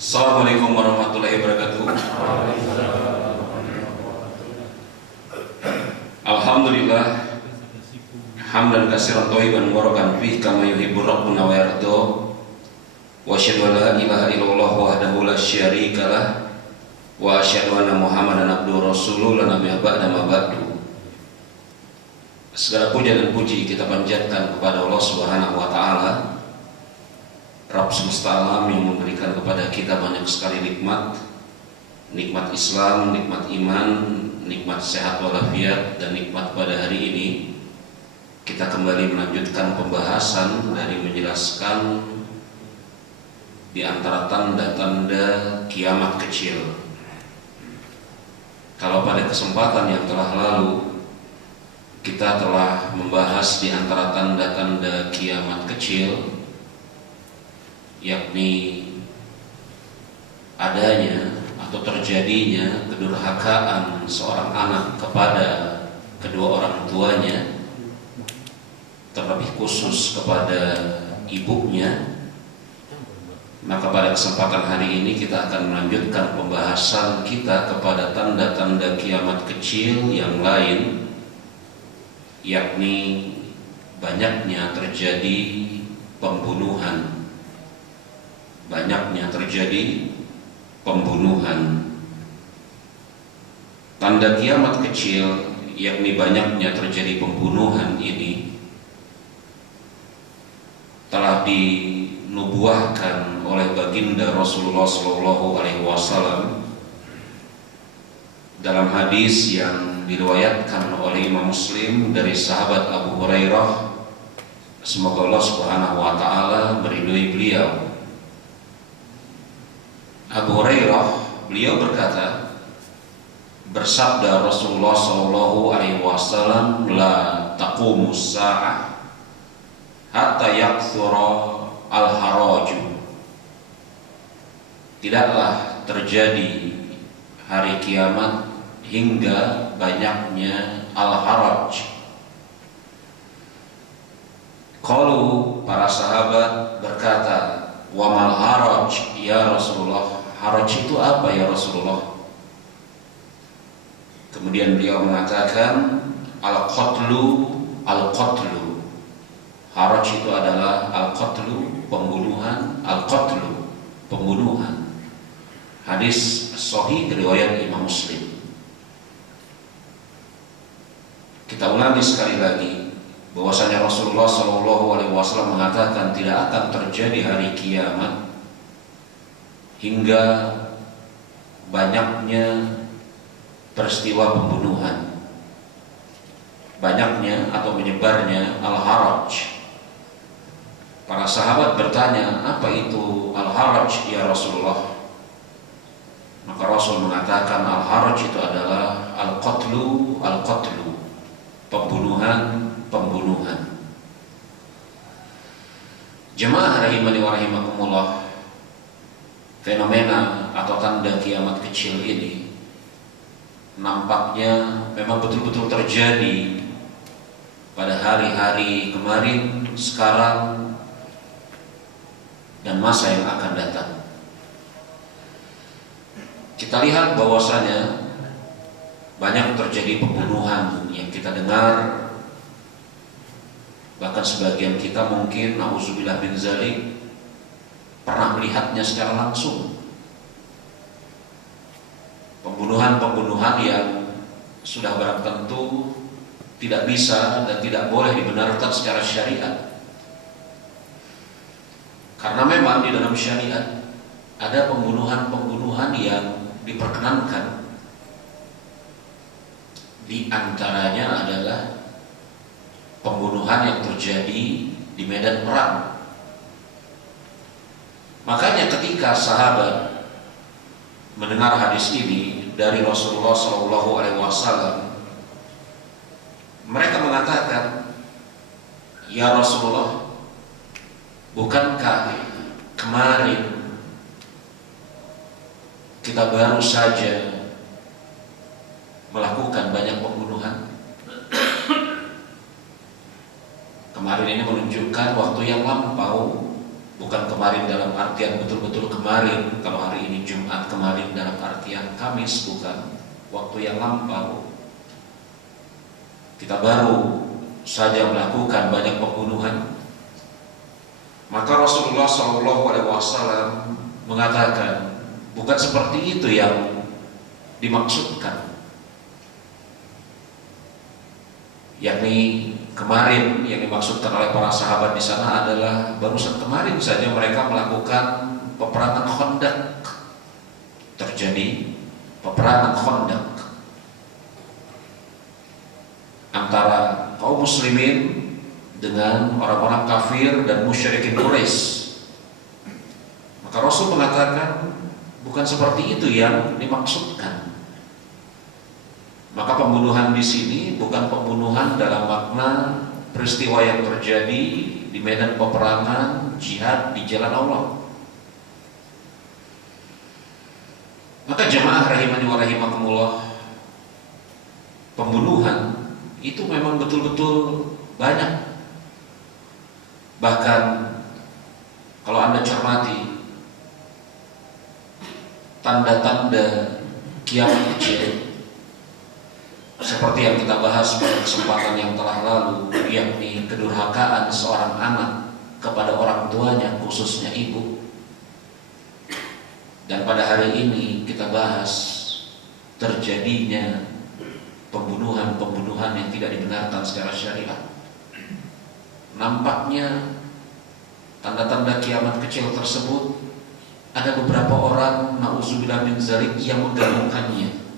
Assalamualaikum warahmatullahi wabarakatuh. Alhamdulillah hamdan katsiran thayyiban mubarakan fihi kama yuhibbu rabbuna wa yarda. Wa asyhadu an la ilaha illallah wahdahu la syarika lah wa asyhadu anna Muhammadan abduhu rasuluhu la nabiyya ba'da ma ba'du. Segala puja dan puji kita panjatkan kepada Allah Subhanahu wa taala, Rabb semesta alam yang memberikan kepada kita banyak sekali nikmat Islam, nikmat iman, nikmat sehat walafiat, dan nikmat pada hari ini kita kembali melanjutkan pembahasan dari menjelaskan di antara tanda-tanda kiamat kecil. Kalau pada kesempatan yang telah lalu kita telah membahas di antara tanda-tanda kiamat kecil, yakni adanya atau terjadinya kedurhakaan seorang anak kepada kedua orang tuanya, terlebih khusus kepada ibunya. Maka pada kesempatan hari ini kita akan melanjutkan pembahasan kita kepada tanda-tanda kiamat kecil yang lain, yakni banyaknya terjadi pembunuhan. Tanda kiamat kecil yakni banyaknya terjadi pembunuhan ini telah dinubuahkan oleh baginda Rasulullah SAW dalam hadis yang diriwayatkan oleh Imam Muslim dari sahabat Abu Hurairah, semoga Allah Subhanahu wa taala meridhoi beliau. Abu Hurairah, beliau berkata, bersabda Rasulullah SAW, la taqumus sa'ah hatta yakthura al-haraju. Tidaklah terjadi hari kiamat hingga banyaknya al-haraj. Qalu, para sahabat berkata, wa mal haraj ya Rasulullah, haraj itu apa ya Rasulullah? Kemudian beliau mengatakan, al-qatlu. Haraj itu adalah al-qatlu, pembunuhan, al-qatlu, pembunuhan. Hadis sahih riwayat Imam Muslim. Kita ulangi sekali lagi bahwasanya Rasulullah SAW mengatakan tidak akan terjadi hari kiamat hingga banyaknya peristiwa pembunuhan, banyaknya atau menyebarnya al-haraj. Para sahabat bertanya, apa itu al-haraj ya Rasulullah? Maka Rasul mengatakan al-haraj itu adalah al-qatlu, pembunuhan. Jemaah rahimani wa rahimakumullah, fenomena atau tanda kiamat kecil ini nampaknya memang betul-betul terjadi pada hari-hari kemarin, sekarang, dan masa yang akan datang. Kita lihat bahwasanya banyak terjadi pembunuhan yang kita dengar, bahkan sebagian kita mungkin na'udzubillah min dzalik pernah melihatnya secara langsung. Pembunuhan yang sudah barang tentu tidak bisa dan tidak boleh dibenarkan secara syariat. Karena memang di dalam syariat ada pembunuhan yang diperkenankan. Di antaranya adalah pembunuhan yang terjadi di medan perang. Makanya ketika sahabat mendengar hadis ini dari Rasulullah SAW, mereka mengatakan, ya Rasulullah, bukankah kemarin kita baru saja melakukan banyak pembunuhan? Kemarin ini menunjukkan waktu yang lampau, Bukan kemarin dalam artian betul-betul kemarin, kalau hari ini Jumat, kemarin dalam artian Kamis, bukan. Waktu yang lampau. Kita baru saja melakukan banyak pembunuhan. Maka Rasulullah SAW mengatakan, bukan seperti itu yang dimaksudkan. Yakni kemarin yang dimaksudkan oleh para sahabat di sana adalah barusan kemarin saja mereka melakukan peperangan Khandaq. Terjadi peperangan Khandaq antara kaum muslimin dengan orang-orang kafir dan musyrikin Quraisy. Maka Rasul mengatakan bukan seperti itu yang dimaksudkan. Maka pembunuhan di sini bukan pembunuhan dalam makna peristiwa yang terjadi di medan peperangan jihad di jalan Allah. Maka jemaah rahimani wa rahimakumullah, pembunuhan itu memang betul-betul banyak. Bahkan kalau Anda cermati tanda-tanda kiamat kecil seperti yang kita bahas pada kesempatan yang telah lalu, yakni kedurhakaan seorang anak kepada orang tuanya, khususnya ibu. Dan pada hari ini kita bahas terjadinya pembunuhan-pembunuhan yang tidak dibenarkan secara syariat. Nampaknya tanda-tanda kiamat kecil tersebut ada beberapa orang, na'udzubillah min dzalik, yang menggabungkannya.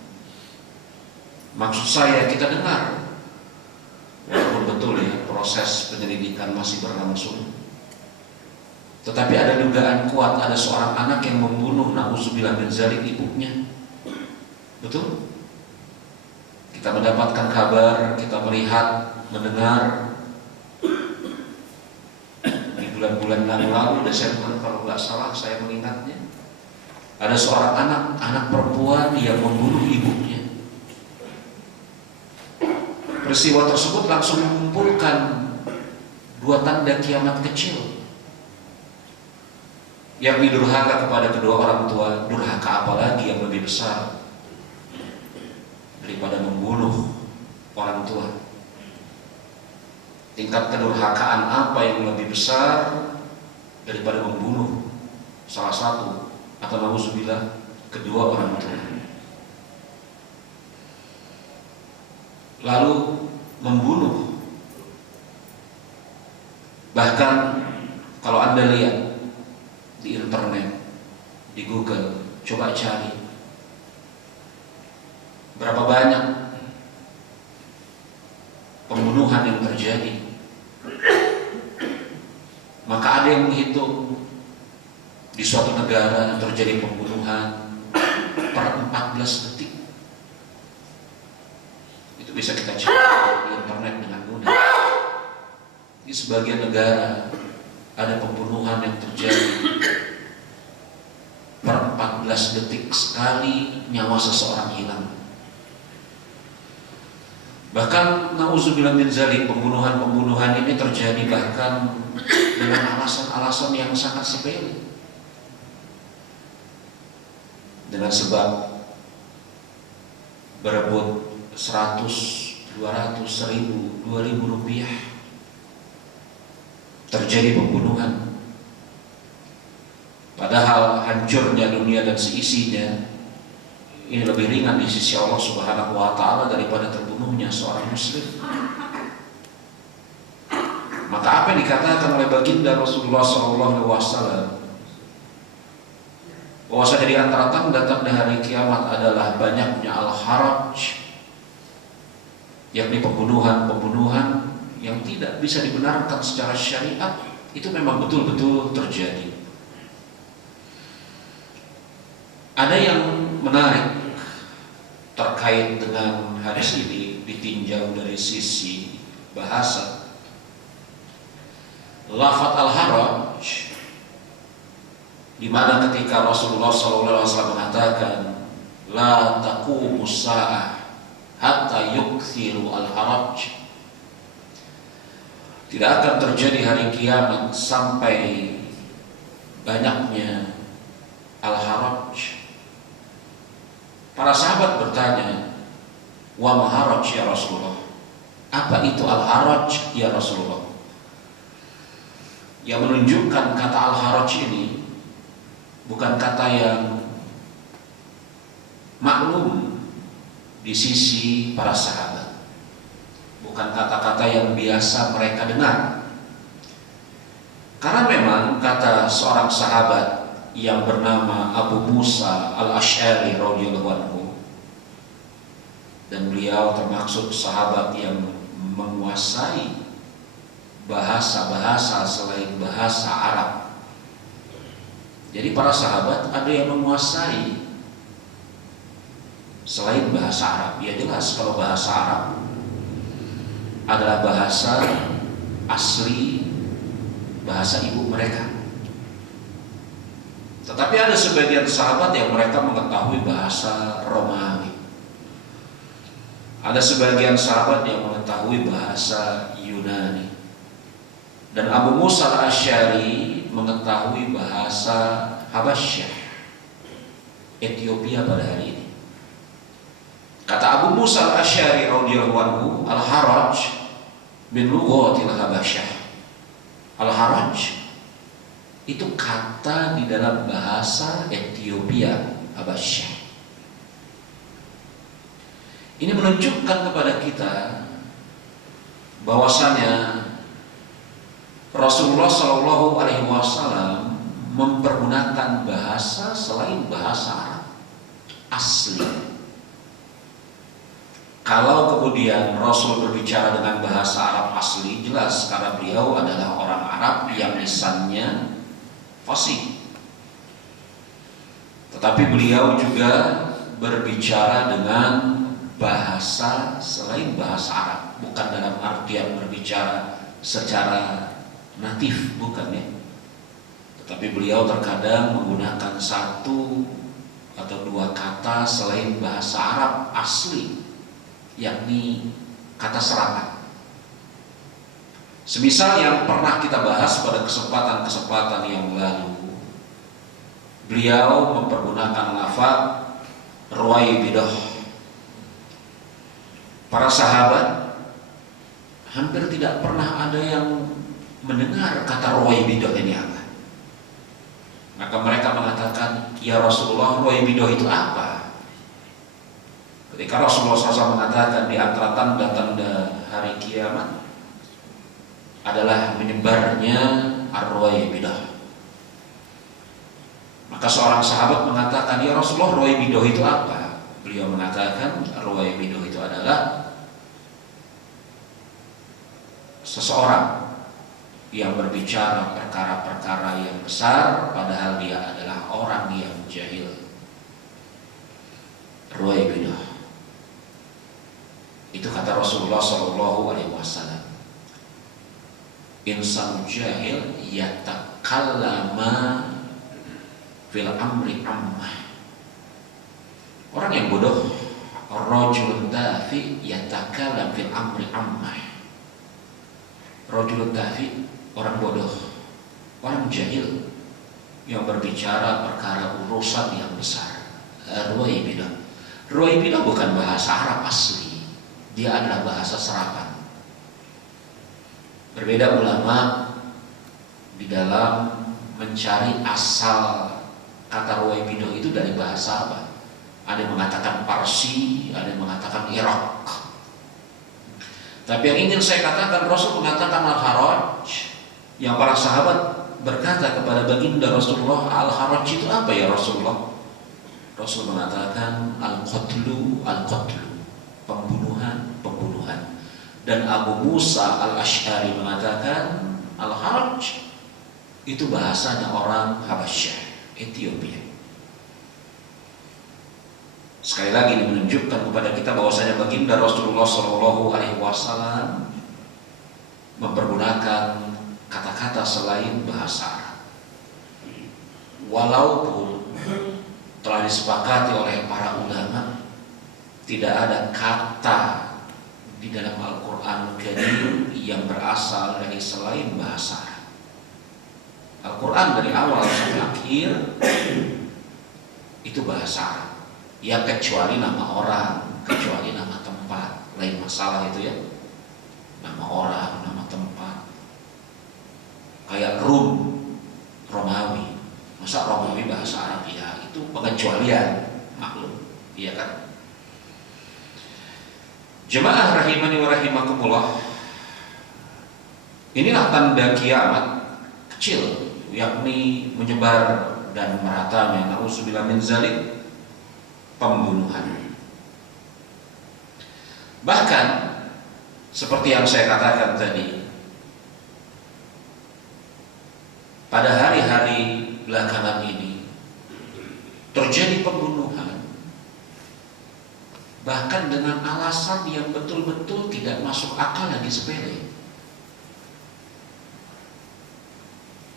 Maksud saya, kita dengar, walaupun betul ya proses penyelidikan masih berlangsung, tetapi ada dugaan kuat ada seorang anak yang membunuh, na'udzubillah min dzalik, ibunya. Betul? Kita mendapatkan kabar, kita melihat, mendengar di bulan-bulan yang lalu, Desember kalau nggak salah saya mengingatnya, ada seorang anak perempuan yang membunuh ibunya. Peristiwa tersebut langsung mengumpulkan dua tanda kiamat kecil, yang durhaka kepada kedua orang tua. Durhaka apalagi yang lebih besar daripada membunuh orang tua? Tingkat kedurhakaan apa yang lebih besar daripada membunuh salah satu atau na'udzubillah kedua orang tua? Lalu membunuh. Bahkan kalau Anda lihat di internet, di Google, coba cari berapa banyak pembunuhan yang terjadi. Maka ada yang menghitung di suatu negara terjadi pembunuhan per 14 detik. Itu bisa kita cek di internet dengan mudah. Di sebagian negara ada pembunuhan yang terjadi per 14 detik sekali nyawa seseorang hilang. Bahkan na'udzubillah min dzalik, pembunuhan ini terjadi bahkan dengan alasan-alasan yang sangat sepele. Dengan sebab berebut 100, 200, 1000, 2000 rupiah, terjadi pembunuhan. Padahal hancurnya dunia dan seisinya ini lebih ringan di sisi Allah Subhanahu wa Ta'ala daripada terbunuhnya seorang muslim. Maka apa yang dikatakan oleh baginda Rasulullah SAW, bahwasanya di antara tanda-tanda hari kiamat adalah banyaknya al-haraj, yakni pembunuhan-pembunuhan yang tidak bisa dibenarkan secara syariat. Itu memang betul-betul terjadi. Ada yang menarik terkait dengan hadis ini ditinjau dari sisi bahasa. Lafaz al-haraj, di mana ketika Rasulullah SAW mengatakan la taqumus sa'ah hatta yukthiru al-haraj, tidak akan terjadi hari kiamat sampai banyaknya al-haraj. Para sahabat bertanya, wa ma haraj ya Rasulullah? Apa itu al-haraj ya Rasulullah? Yang menunjukkan kata al-haraj ini bukan kata yang maklum di sisi para sahabat, bukan kata-kata yang biasa mereka dengar. Karena memang kata seorang sahabat yang bernama Abu Musa al-Ash'ari radhiyallahu anhu, dan beliau termasuk sahabat yang menguasai bahasa-bahasa selain bahasa Arab. Jadi para sahabat ada yang menguasai selain bahasa Arab. Ya jelas kalau bahasa Arab adalah bahasa asli, bahasa ibu mereka. Tetapi ada sebagian sahabat yang mereka mengetahui bahasa Romawi. Ada sebagian sahabat yang mengetahui bahasa Yunani. Dan Abu Musa al-Ash'ari mengetahui bahasa Habasyah, Ethiopia pada hari ini. Kata Abu Musa al-Ash'ari radhiyallahu anhu, al-haraj min lughatil Habasyah. Al-haraj itu kata di dalam bahasa Ethiopia, Habasyah. Ini menunjukkan kepada kita bahwasanya Rasulullah Shallallahu Alaihi Wasallam mempergunakan bahasa selain bahasa Arab asli. Kalau kemudian Rasul berbicara dengan bahasa Arab asli, jelas karena beliau adalah orang Arab yang lisannya fasih. Tetapi beliau juga berbicara dengan bahasa selain bahasa Arab, bukan dalam artian berbicara secara natif, bukan ya. Tetapi beliau terkadang menggunakan satu atau dua kata selain bahasa Arab asli, yakni kata serangan. Semisal yang pernah kita bahas pada kesempatan-kesempatan yang lalu, beliau mempergunakan lafaz ruwaibidah. Para sahabat hampir tidak pernah ada yang mendengar kata ruwaibidah ini apa. Maka mereka mengatakan, ya Rasulullah, ruwaibidah itu apa? Ketika Rasulullah SAW mengatakan di antara tanda-tanda hari kiamat adalah menyebarnya ar-ruwaibidah. Maka seorang sahabat mengatakan, ya Rasulullah, ruwaibidah itu apa? Beliau mengatakan, ruwaibidah itu adalah seseorang yang berbicara perkara-perkara yang besar padahal dia adalah orang yang jahil. Ruwaibidah. Itu kata Rasulullah Shallallahu Alaihi Wasallam. Insan jahil yatakallama fil amri ammah. Orang yang bodoh, rajulun dafi yatakallam fil amri ammah. Rajulun dafi, orang bodoh, orang jahil yang berbicara perkara urusan yang besar. Ruwaibidah. Ruwaibidah bukan bahasa Arab asli, dia adalah bahasa serapan. Berbeda ulama di dalam mencari asal kata ruwaibidah itu dari bahasa apa. Ada yang mengatakan Parsi, ada yang mengatakan Irak. Tapi yang ingin saya katakan, Rasul mengatakan al-haraj. Yang para sahabat berkata kepada baginda Rasulullah, al-haraj itu apa ya Rasulullah? Rasul mengatakan al-qatlu, al-qatlu, pembunuhan, pembunuhan. Dan Abu Musa al-Ash'ari mengatakan al-haraj itu bahasanya orang Habasyah, Ethiopia. Sekali lagi ini menunjukkan kepada kita bahwasanya baginda Rasulullah Shallallahu Alaihi Wasallam mempergunakan kata-kata selain bahasa Arab. Walaupun telah disepakati oleh para ulama tidak ada kata di dalam Al-Quran Karim yang berasal dari selain bahasa Arab. Al-Quran dari awal sampai akhir itu bahasa Arab. Ya kecuali nama orang, kecuali nama tempat, lain masalah itu ya. Nama orang, nama tempat. Kayak Rum, Romawi. Masa Romawi bahasa Arab? Ya itu pengecualian, maklum, iya kan? Jemaah rahimani wa rahimakumullah. Inilah tanda kiamat kecil, yakni menyebar dan meratanya, na'udzubillah min zalik, pembunuhan. Bahkan seperti yang saya katakan tadi, pada hari-hari belakangan ini terjadi pembunuhan, bahkan dengan alasan yang betul-betul tidak masuk akal, lagi sepele.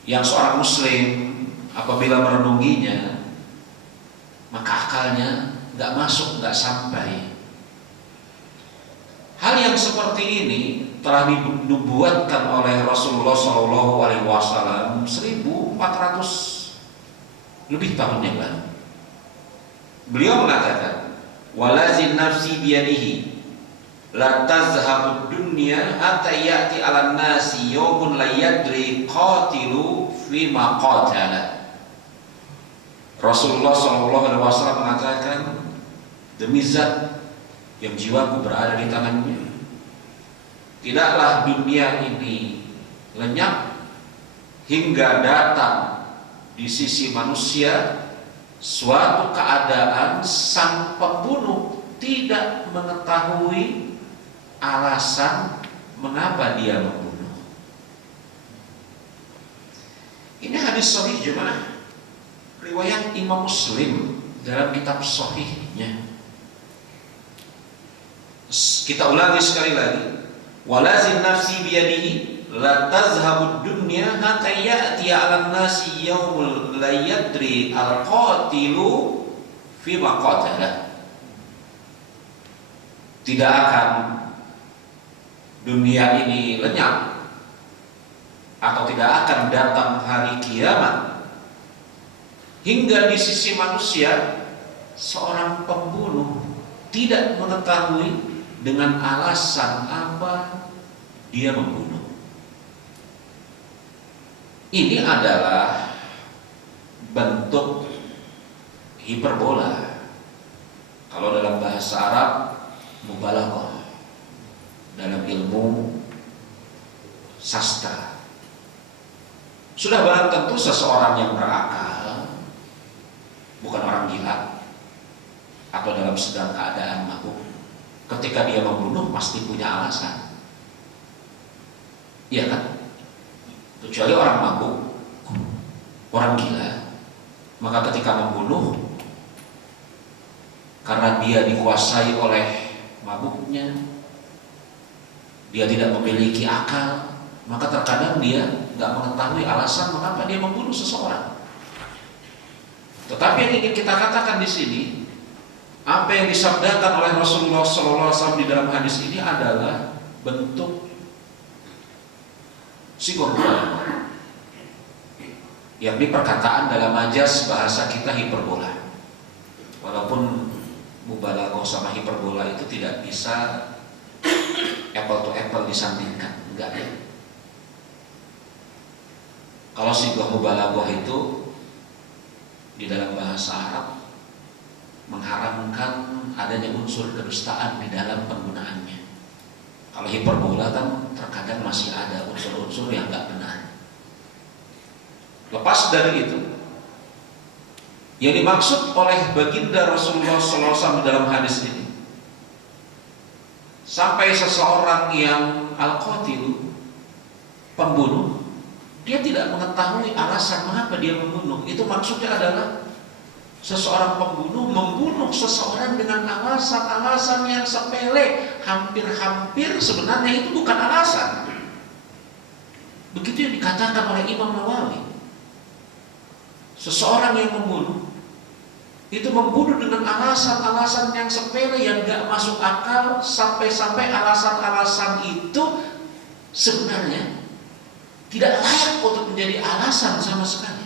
Yang seorang muslim apabila merenunginya, maka akalnya nggak masuk, nggak sampai. Hal yang seperti ini telah dinubuatkan oleh Rasulullah SAW 1400 lebih tahun yang lalu. Beliau mengatakan, walazin nafsi biyadihi la tazhabud dunya hatta ya'ti 'alan nasi yawmun la yadri qatilu fi ma qatala. Rasulullah SAW mengatakan, demi zat yang jiwaku berada di tangannya, tidaklah dunia ini lenyap hingga datang di sisi manusia suatu keadaan sang pembunuh tidak mengetahui alasan mengapa dia membunuh. Ini hadis sahih jemaah, riwayat Imam Muslim dalam kitab sahihnya. Kita ulangi sekali lagi, walazin nafsi biyadihi la tazhabud dunya hatta ya'ti 'alan nasi yaumul la yadri al-qatilu fi ma qatala. Tidak akan dunia ini lenyap atau tidak akan datang hari kiamat hingga di sisi manusia seorang pembunuh tidak mengetahui dengan alasan apa dia membunuh. Ini adalah bentuk hiperbola. Kalau dalam bahasa Arab, mubalaghah, dalam ilmu sastra. Sudah barang tentu seseorang yang berakal, bukan orang gila atau dalam sedang keadaan mabuk, ketika dia membunuh pasti punya alasan. Iya kan? Kecuali orang mabuk, orang gila, maka ketika membunuh karena dia dikuasai oleh mabuknya, dia tidak memiliki akal, maka terkadang dia nggak mengetahui alasan mengapa dia membunuh seseorang. Tetapi yang ingin kita katakan di sini, apa yang disabdakan oleh Rasulullah SAW di dalam hadis ini adalah bentuk psikologi, yakni perkataan dalam majas bahasa kita hiperbola. Walaupun mubalaghah sama hiperbola itu tidak bisa apple to apple disandingkan, enggak ya. Kalau sighah mubalaghah itu di dalam bahasa Arab mengharamkan adanya unsur kedustaan di dalam penggunaannya. Kalau hiperbola kan terkadang masih ada unsur-unsur yang enggak benar. Lepas dari itu, yang dimaksud oleh baginda Rasulullah SAW dalam hadis ini, sampai seseorang yang al-qatil, pembunuh, dia tidak mengetahui alasan mengapa dia membunuh. Itu maksudnya adalah seseorang pembunuh membunuh seseorang dengan alasan-alasan yang sepele, hampir-hampir sebenarnya itu bukan alasan. Begitu yang dikatakan oleh Imam Nawawi. Seseorang yang membunuh itu membunuh dengan alasan-alasan yang sepele yang gak masuk akal, sampai-sampai alasan-alasan itu sebenarnya tidak layak untuk menjadi alasan sama sekali.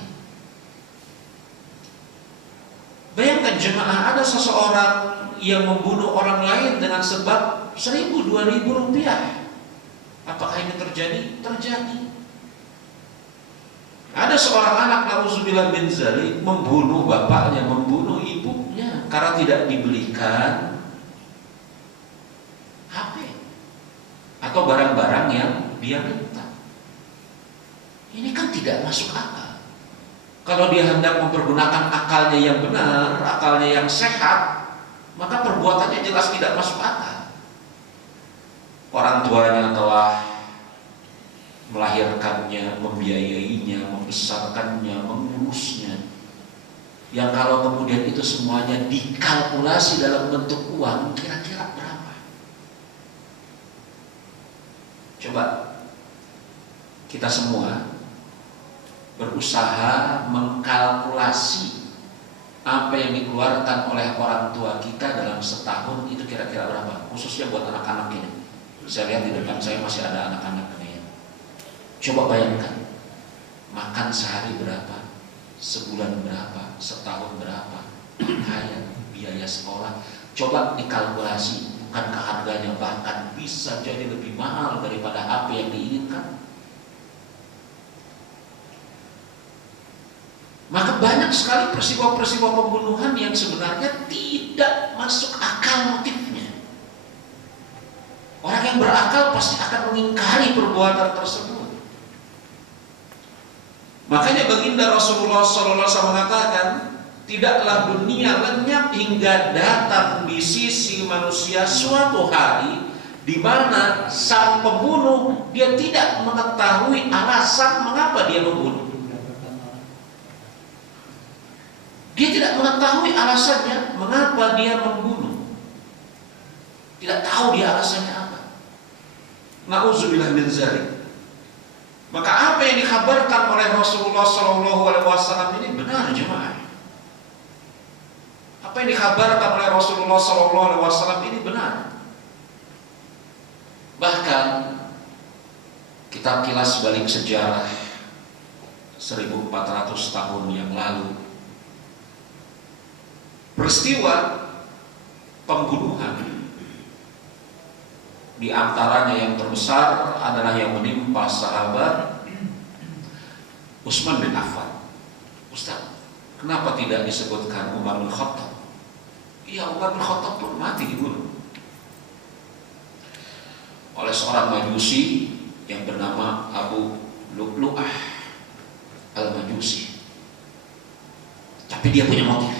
Bayangkan jemaah, ada seseorang yang membunuh orang lain dengan sebab 1.000-2.000 rupiah. Apakah ini terjadi? Terjadi. Ada seorang anak, na'udzubillah min dzalik, membunuh bapaknya, membunuh ibunya karena tidak dibelikan HP atau barang-barang yang dia minta. Ini kan tidak masuk akal. Kalau dia hendak mempergunakan akalnya yang benar, akalnya yang sehat, maka perbuatannya jelas tidak masuk akal. Orang tuanya telah melahirkannya, membiayainya, membesarkannya, mengurusnya, yang kalau kemudian itu semuanya dikalkulasi dalam bentuk uang, kira-kira berapa? Coba kita semua berusaha mengkalkulasi apa yang dikeluarkan oleh orang tua kita dalam setahun, itu kira-kira berapa? Khususnya buat anak-anak ini. Saya lihat di depan saya masih ada anak-anak ini. Coba bayangkan, makan sehari berapa, sebulan berapa, setahun berapa, pakaian, biaya sekolah. Coba dikalkulasi, bukankah harganya bahkan bisa jadi lebih mahal daripada apa yang diinginkan? Maka banyak sekali peristiwa-peristiwa pembunuhan yang sebenarnya tidak masuk akal motifnya. Orang yang berakal pasti akan mengingkari perbuatan tersebut. Makanya baginda Rasulullah SAW mengatakan, tidaklah dunia lenyap hingga datang di sisi manusia suatu hari di mana sang pembunuh dia tidak mengetahui alasan mengapa dia membunuh. Dia tidak mengetahui alasannya mengapa dia membunuh. Tidak tahu dia alasannya apa. Na'udzubillah min dzalik. Maka apa yang dikabarkan oleh Rasulullah SAW ini benar, jemaah. Apa yang dikabarkan oleh Rasulullah SAW ini benar. Bahkan kita kilas balik sejarah 1400 tahun yang lalu, peristiwa pembunuhan di antaranya yang terbesar adalah yang menimpa sahabat Utsman bin Affan. Ustaz, kenapa tidak disebutkan Umar bin Khattab? Iya, Umar bin Khattab pun mati dibunuh oleh seorang Majusi yang bernama Abu Lu'lu'ah al-Majusi. Tapi dia punya motif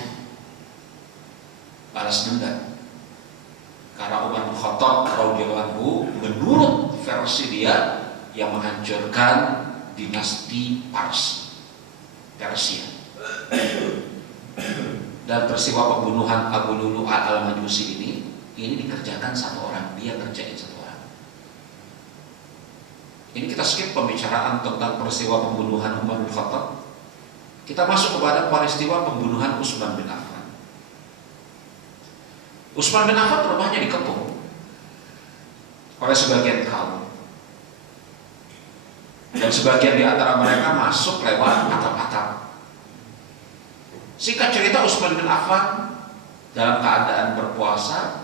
balas dendam. Karena Umar bin Khattab radhiyallahu anhu menurut versi dia yang menghancurkan dinasti Persia. Dan peristiwa pembunuhan Abu Lu'lu'ah al-Majusi ini dikerjakan satu orang, dia kerjain satu orang. Ini kita skip pembicaraan tentang peristiwa pembunuhan Umar bin Khattab. Kita masuk kepada peristiwa pembunuhan Utsman bin Affan. Utsman bin Affan rumahnya dikepung oleh sebagian kaum, dan sebagian di antara mereka masuk lewat atap-atap. Singkat cerita, Utsman bin Affan dalam keadaan berpuasa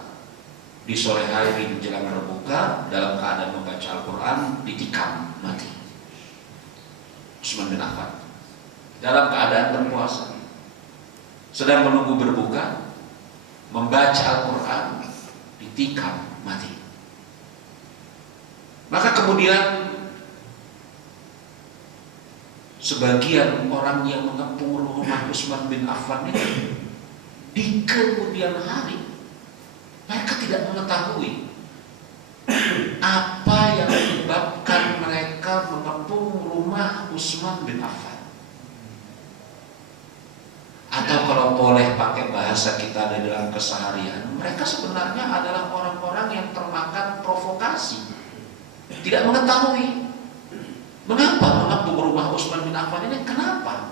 di sore hari menjelang berbuka, dalam keadaan membaca Al-Quran, ditikam mati. Utsman bin Affan dalam keadaan berpuasa, sedang menunggu berbuka, membaca Al-Quran, ditikam mati. Maka kemudian sebagian orang yang mengepung rumah Utsman bin Affan itu di kemudian hari, mereka tidak mengetahui apa yang menyebabkan mereka mengepung rumah Utsman bin Affan. Atau kalau boleh pakai bahasa kita di dalam keseharian, mereka sebenarnya adalah orang-orang yang termakan provokasi, tidak mengetahui mengapa mengepung rumah Utsman bin Affan ini, kenapa.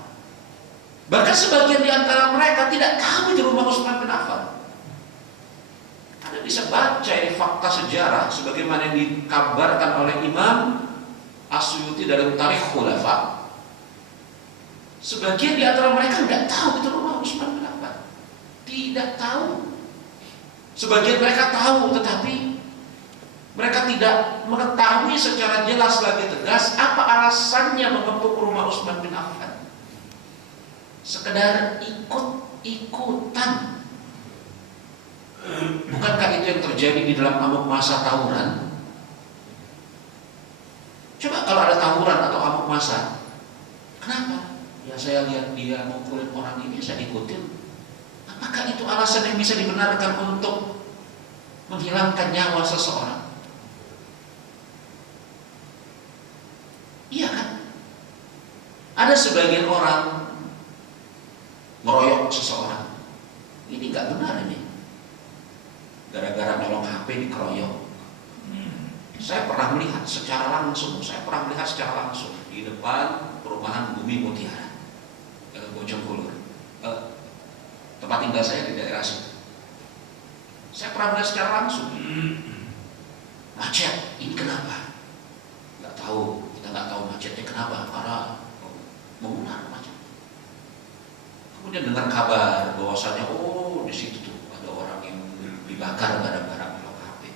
Bahkan sebagian di antara mereka tidak tahu di rumah Utsman bin Affan. Anda bisa baca ini fakta sejarah sebagaimana yang dikabarkan oleh Imam As-Suyuti dalam Tarikh Khulafa, sebagian di antara mereka nggak tahu itu rumah Utsman bin Affan. Tidak tahu. Sebagian mereka tahu, tetapi mereka tidak mengetahui secara jelas lagi tegas apa alasannya mengepung rumah Utsman bin Affan. Sekedar ikut-ikutan. Bukankah itu yang terjadi di dalam amuk masa tawuran? Coba kalau ada tawuran atau amuk masa, kenapa? Ya saya lihat dia mukulin orang ini, saya ikutin. Apakah itu alasan yang bisa dibenarkan untuk menghilangkan nyawa seseorang? Iya kan? Ada sebagian orang ngeroyok seseorang. Ini nggak benar ini. Gara-gara nolong HP dikeroyok. Saya pernah melihat secara langsung di depan perumahan Bumi Mutiara, Bojonggede. Tempat tinggal saya di daerah situ. Saya pernah melihat secara langsung. Macet, ini kenapa? Nggak tahu, kita nggak tahu macetnya kenapa, karena mengular macet. Kemudian dengar kabar bahwasanya di situ tuh ada orang yang dibakar barang-barang nolong HP.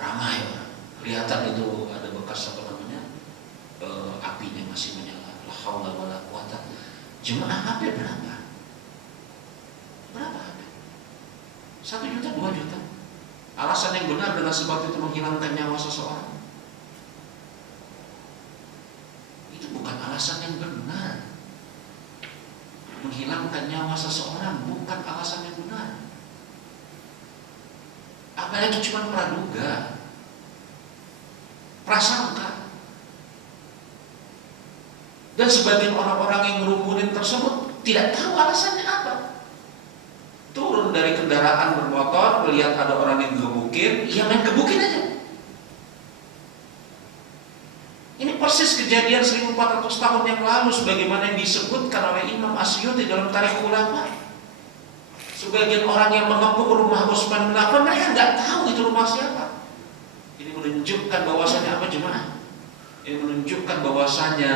Ramai orang. Kelihatan itu ada bekas apinya masih menyala. La haula wala quwata. Jemaah HP berapa? Berapa HP? 1 juta, 2 juta. Alasan yang benar dengan sebab itu menghilangkan nyawa seseorang. Itu bukan alasan yang benar. Menghilangkan nyawa seseorang bukan alasan yang benar. Apalagi cuma praduga, prasangka. Dan sebagian orang-orang yang ngerumunin tersebut tidak tahu alasannya apa. Turun dari kendaraan bermotor, melihat ada orang yang gebukin, ya main gebukin aja. Ini persis kejadian 1400 tahun yang lalu sebagaimana yang disebutkan oleh Imam As-Suyuti dalam Tarikh Khulafa. Sebagian orang yang mengepung rumah Utsman bin Affan, mereka nggak tahu itu rumah siapa. Ini menunjukkan bahwasannya apa jemaah? Ini menunjukkan bahwasannya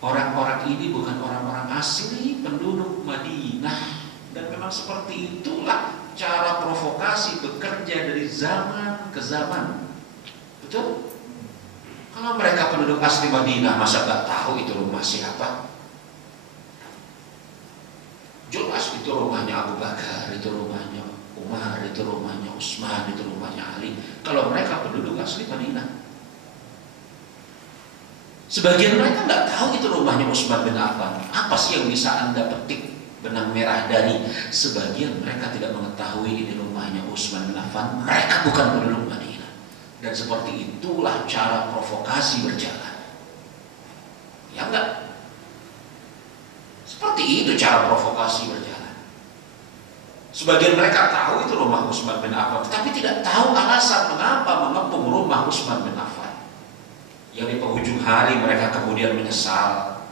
orang-orang ini bukan orang-orang asli penduduk Madinah. Dan memang seperti itulah cara provokasi bekerja dari zaman ke zaman. Betul? Kalau mereka penduduk asli Madinah, masa nggak tahu itu rumah siapa? Jelas itu rumahnya Abu Bakar, itu rumahnya Umar, itu rumahnya Utsman, itu rumahnya Ali. Kalau mereka penduduk asli Madinah, sebagian mereka nggak tahu itu rumahnya Utsman bin Affan. Apa sih yang bisa Anda petik benang merah dari sebagian mereka tidak mengetahui ini rumahnya Utsman bin Affan? Mereka bukan penduduk Madinah. Dan seperti itulah cara provokasi berjalan. Ya enggak? Seperti itu cara provokasi berjalan. Sebagian mereka tahu itu rumah Utsman bin Affan, tapi tidak tahu alasan mengapa mengepung rumah Utsman bin Affan. Yang di penghujung hari mereka kemudian menyesal.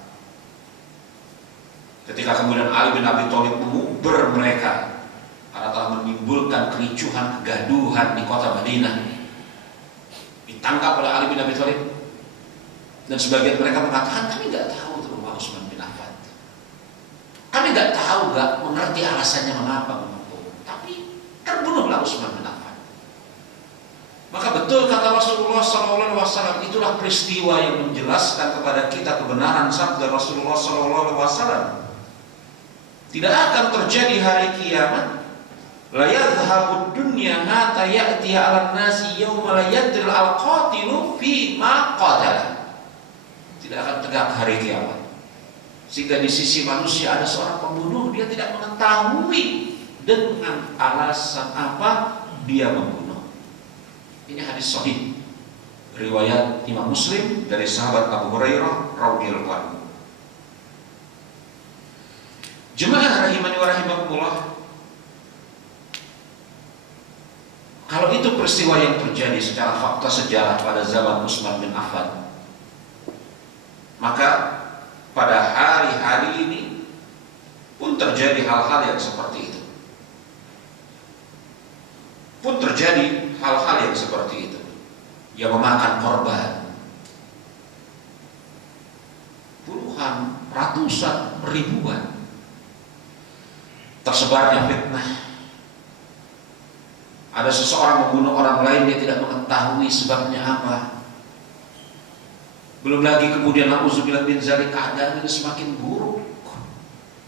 Ketika kemudian Ali bin Abi Thalib menguber mereka karena telah menimbulkan kericuhan, kegaduhan di kota Madinah. Ditangkap oleh Ali bin Abi Thalib. Dan sebagian mereka mengatakan, kami nggak tahu itu rumah Utsman bin Affan. Kami nggak tahu, nggak mengerti alasannya mengapa mengepung. Tapi terbunuhlah Utsman bin Affan. Maka betul kata Rasulullah SAW, itulah peristiwa yang menjelaskan kepada kita kebenaran sabda Rasulullah SAW. Tidak akan terjadi hari kiamat. La yadhhabud dunya hatta ya'ti 'alan nasi yauma la yadril al-qatilu fi ma qatala. Tidak akan tegak hari kiamat. Sehingga di sisi manusia ada seorang pembunuh, dia tidak mengetahui dengan alasan apa dia membunuh. Ini hadis sahih riwayat Imam Muslim dari sahabat Abu Hurairah radhiyallahu anhu. Jemaah rahimani wa rahimakumullah, kalau itu peristiwa yang terjadi secara fakta sejarah pada zaman Utsman bin Affan, maka pada hari-hari ini pun terjadi hal-hal yang seperti itu. Pun terjadi hal-hal yang seperti itu, yang memakan korban. puluhan, ratusan, ribuan. Tersebarnya fitnah. Ada seseorang membunuh orang lain, dia tidak mengetahui sebabnya apa. Belum lagi kemudian na'udzubillah min dzalik, keadaan ini semakin buruk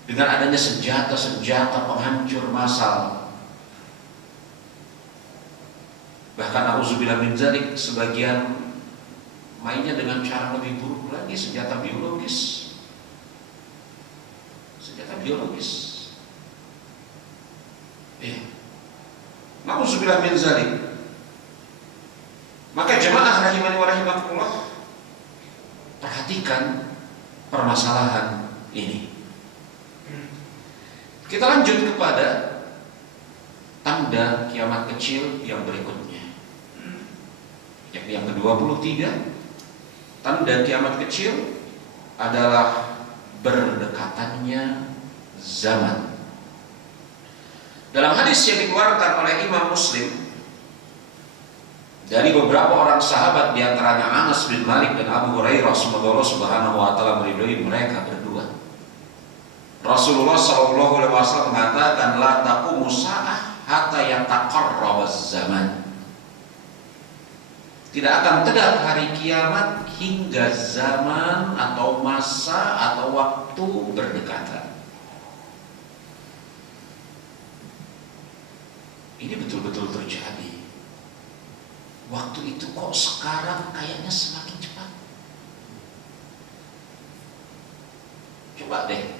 dengan adanya senjata-senjata penghancur massal. Bahkan na'udzubillah min dzalik, sebagian mainnya dengan cara lebih buruk lagi, senjata biologis. Senjata biologis. Na'udzubillah min dzalik. Maka jemaah rahimani wa rahimakumullah, perhatikan permasalahan ini. Kita lanjut kepada tanda kiamat kecil yang berikutnya, yakni yang ke-23. Tanda kiamat kecil adalah berdekatannya zaman. Dalam hadis yang dikeluarkan oleh Imam Muslim dari beberapa orang sahabat, diantaranya Anas bin Malik dan Abu Hurairah, semoga Allah Subhanahu wa taala meridhoi mereka berdua. Rasulullah sallallahu alaihi wasallam mengatakan, la taqumu sa'ah hatta yataqarraba zaman. Tidak akan tegak hari kiamat hingga zaman atau masa atau waktu berdekatan. Ini betul-betul terjadi. Waktu itu kok sekarang kayaknya semakin cepat. Coba deh,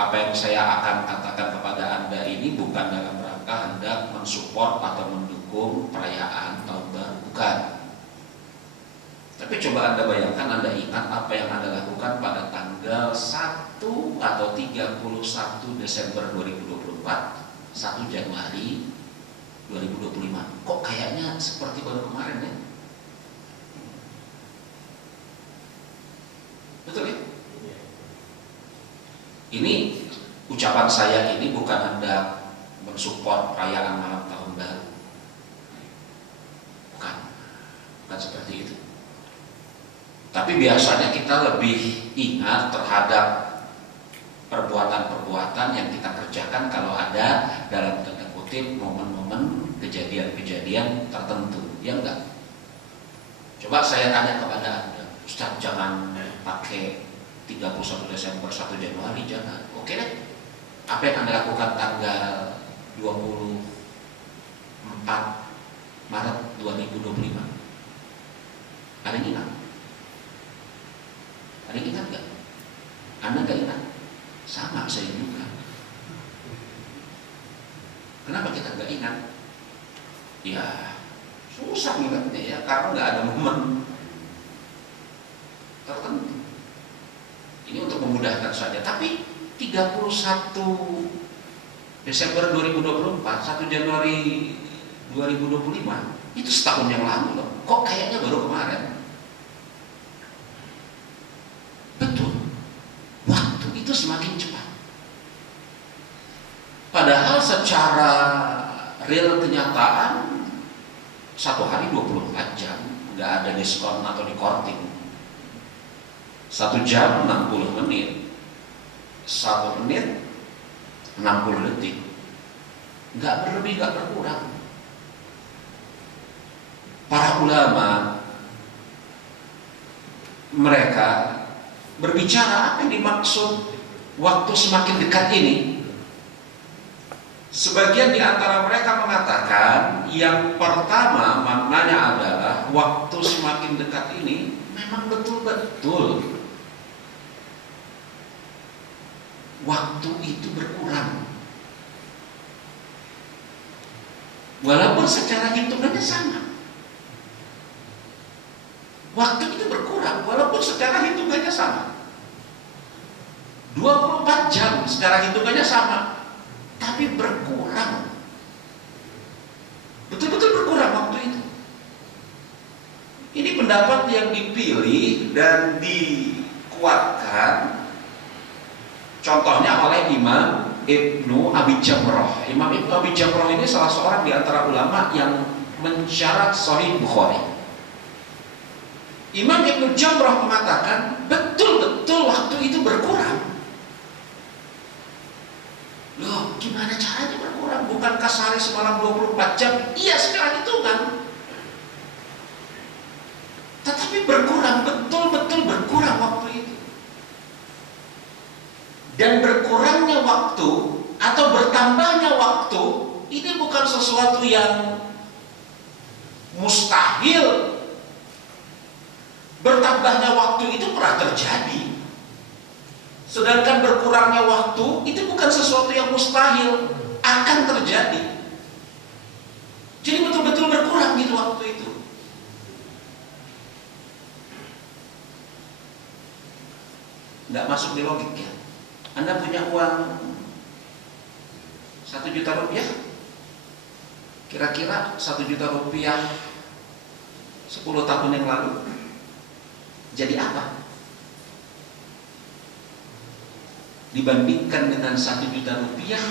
apa yang saya akan katakan kepada Anda ini bukan dalam rangka hendak mensupport atau mendukung perayaan tahun baru, bukan. Tapi coba Anda bayangkan, Anda ingat apa yang Anda lakukan pada tanggal 1 atau 31 Desember 2024, 1 Januari 2025. Kok kayaknya seperti baru kemarin ya? Betul ya? Ini ucapan saya ini bukan hendak mensupport perayaan malam tahun baru. Bukan seperti itu. Tapi biasanya kita lebih ingat terhadap perbuatan-perbuatan yang kita kerjakan kalau ada dalam tanda kutip momen-momen kejadian-kejadian tertentu, ya enggak? Coba saya tanya kepada Anda, Ustaz, jangan pakai 31 Desember 1 Januari, jangan. Oke deh. Apa yang Anda lakukan tanggal 24 Maret 2025? Ada yang ingat? Ada yang ingat enggak? Anda enggak ingat? Sama saya juga. Kenapa kita nggak ingat? Ya susah ingatnya ya, karena nggak ada momen tertentu. Ini untuk memudahkan saja. Tapi 31 Desember 2024, 1 Januari 2025 itu setahun yang lalu loh. Kok kayaknya baru kemarin? Betul. Waktu itu semakin cepat. Padahal secara real kenyataan 1 hari 24 jam, nggak ada diskon atau dikorting. 1 jam 60 menit, 1 menit 60 detik, nggak berlebih nggak berkurang. Para ulama mereka berbicara apa yang dimaksud waktu semakin dekat ini. Sebagian di antara mereka mengatakan yang pertama maknanya adalah waktu semakin dekat ini memang betul-betul waktu itu berkurang, walaupun secara hitungannya sama. Waktu itu berkurang walaupun secara hitungannya sama. 24 jam secara hitungannya sama, tapi berkurang. Betul-betul berkurang waktu itu. Ini pendapat yang dipilih dan dikuatkan contohnya oleh Imam Ibnu Abi Jamrah. Imam Ibnu Abi Jamrah ini salah seorang di antara ulama yang mensyarah Sahih Bukhari. Imam Ibnu Jamrah mengatakan betul sehari semalam 24 jam, iya secara hitungan. Tetapi berkurang, betul-betul berkurang waktu itu. Dan berkurangnya waktu atau bertambahnya waktu ini bukan sesuatu yang mustahil. Bertambahnya waktu itu pernah terjadi. Sedangkan berkurangnya waktu itu bukan sesuatu yang mustahil, akan terjadi. Jadi betul-betul berkurang gitu waktu itu. Nggak masuk di logik ya. Anda punya uang 1 juta rupiah, kira-kira 1 juta rupiah 10 tahun yang lalu jadi apa dibandingkan dengan 1 juta rupiah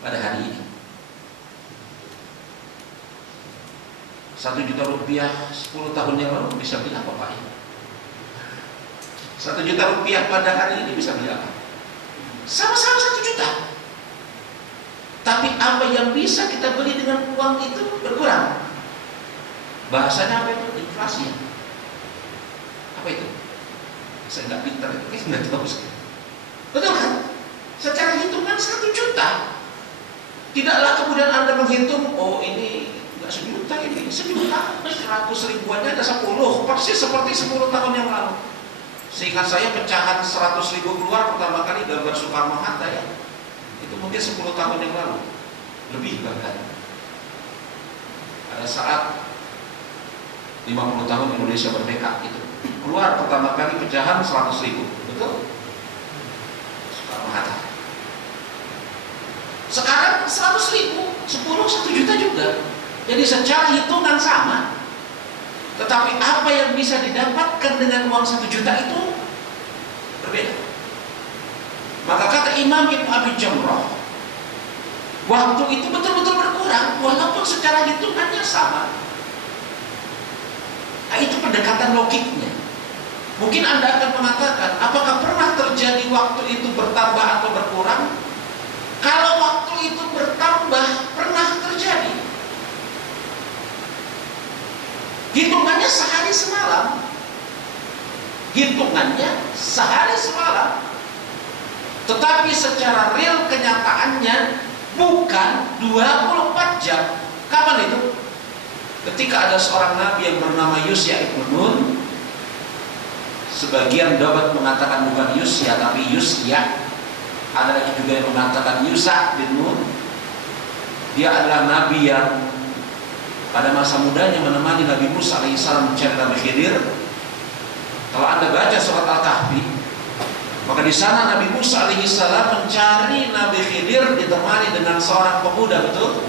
pada hari ini? 1 juta rupiah 10 tahun yang lalu bisa beli apa Pak? 1 juta rupiah pada hari ini bisa beli apa? Sama-sama 1 juta. Tapi apa yang bisa kita beli dengan uang itu berkurang. Bahasanya apa itu? Inflasi. Apa itu? Saya nggak pintar itu, nggak tahu sih. Betul kan? Secara hitungan 1 juta. Tidaklah kemudian Anda menghitung, oh ini nggak 1 juta ini, 1 juta, 100 ribuannya ada 10, persis seperti 10 tahun yang lalu. Seingat saya pecahan 100 ribu keluar pertama kali gambar Soekarno-Hatta ya. Itu mungkin 10 tahun yang lalu, lebih bahkan. Pada saat 50 tahun Indonesia merdeka itu keluar pertama kali pecahan 100 ribu, betul? Soekarno-Hatta. Sekarang 100 ribu, 10, 1 juta juga. Jadi secara hitungan sama. Tetapi apa yang bisa didapatkan dengan uang 1 juta itu berbeda. Maka kata Imam Ibn Abi Jamrah, waktu itu betul-betul berkurang walaupun secara hitungannya sama. Nah, itu pendekatan logiknya. Mungkin Anda akan mengatakan, apakah pernah terjadi waktu itu bertambah atau berkurang? Kalau waktu itu bertambah, pernah terjadi. Hitungannya sehari semalam. Hitungannya sehari semalam. Tetapi secara real kenyataannya bukan 24 jam. Kapan itu? Ketika ada seorang nabi yang bernama Yusya ibn Nun. Sebagian dapat mengatakan bukan Yusya tapi Yusya. Ada lagi juga yang mengatakan Yusa bin Nun. Dia adalah nabi yang pada masa mudanya menemani Nabi Musa alaihissalam mencari Nabi Khidir. Kalau Anda baca surat Al-Kahfi, maka di sana Nabi Musa alaihissalam mencari Nabi Khidir ditemani dengan seorang pemuda, betul?